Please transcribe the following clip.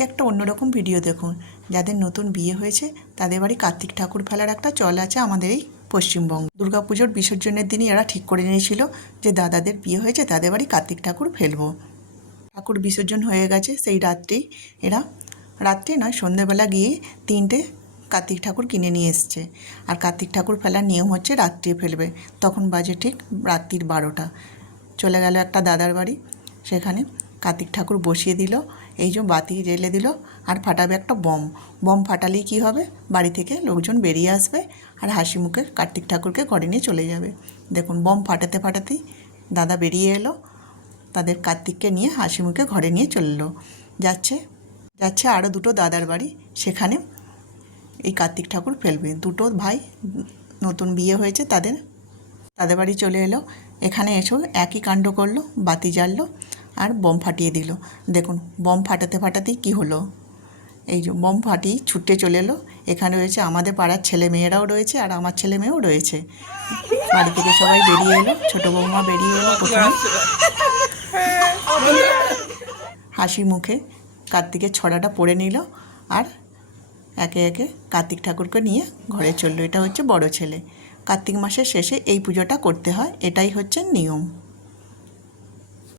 আজকে একটা অন্যরকম ভিডিও দেখুন। যাদের নতুন বিয়ে হয়েছে তাদের বাড়ি কার্তিক ঠাকুর ফেলার একটা চল আছে আমাদের এই পশ্চিমবঙ্গ। দুর্গাপুজোর বিসর্জনের দিনই এরা ঠিক করে নিয়েছিল যে দাদাদের বিয়ে হয়েছে তাদের বাড়ি কার্তিক ঠাকুর ফেলবো। ঠাকুর বিসর্জন হয়ে গেছে সেই রাত্রেই এরা, রাত্রে নয় সন্ধ্যেবেলা গিয়ে 3টে কার্তিক ঠাকুর কিনে নিয়ে এসছে। আর কার্তিক ঠাকুর ফেলার নিয়ম হচ্ছে রাত্রে ফেলবে। তখন বাজে ঠিক রাত্রির 12টা। চলে গেল একটা দাদার বাড়ি, সেখানে কার্তিক ঠাকুর বসিয়ে দিল, এই যে বাতি জ্বেলে দিল আর ফাটাবে একটা বম। বম ফাটালেই কী হবে, বাড়ি থেকে লোকজন বেরিয়ে আসবে আর হাসি মুখে কার্তিক ঠাকুরকে ঘরে নিয়ে চলে যাবে। দেখুন বম ফাটাতে ফাটাতেই দাদা বেরিয়ে এলো, তাদের কার্তিককে নিয়ে হাসি মুখে ঘরে নিয়ে চললো। যাচ্ছে আরও দুটো দাদার বাড়ি, সেখানে এই কার্তিক ঠাকুর ফেলবে। দুটো ভাই নতুন বিয়ে হয়েছে, তাদের বাড়ি চলে এলো। এখানে এসেও একই কাণ্ড করলো, বাতি জ্বাললো আর বম ফাটিয়ে দিল। দেখুন বম ফাটাতে ফাটাতেই কী হলো, এই যে বম ফাটিয়ে ছুটে চলে এলো। এখানে রয়েছে আমাদের পাড়ার ছেলে মেয়েরাও রয়েছে আর আমার ছেলে মেয়েও রয়েছে। বাড়ি থেকে সবাই বেরিয়ে এলো, ছোটো বৌমা বেরিয়ে এলো প্রথমে, হাসি মুখে কার্তিকের ছড়াটা পড়ে নিল আর একে একে কার্তিক ঠাকুরকে নিয়ে ঘরে চললো। এটা হচ্ছে বড় ছেলে। কার্তিক মাসের শেষে এই পুজোটা করতে হয়, এটাই হচ্ছে নিয়ম।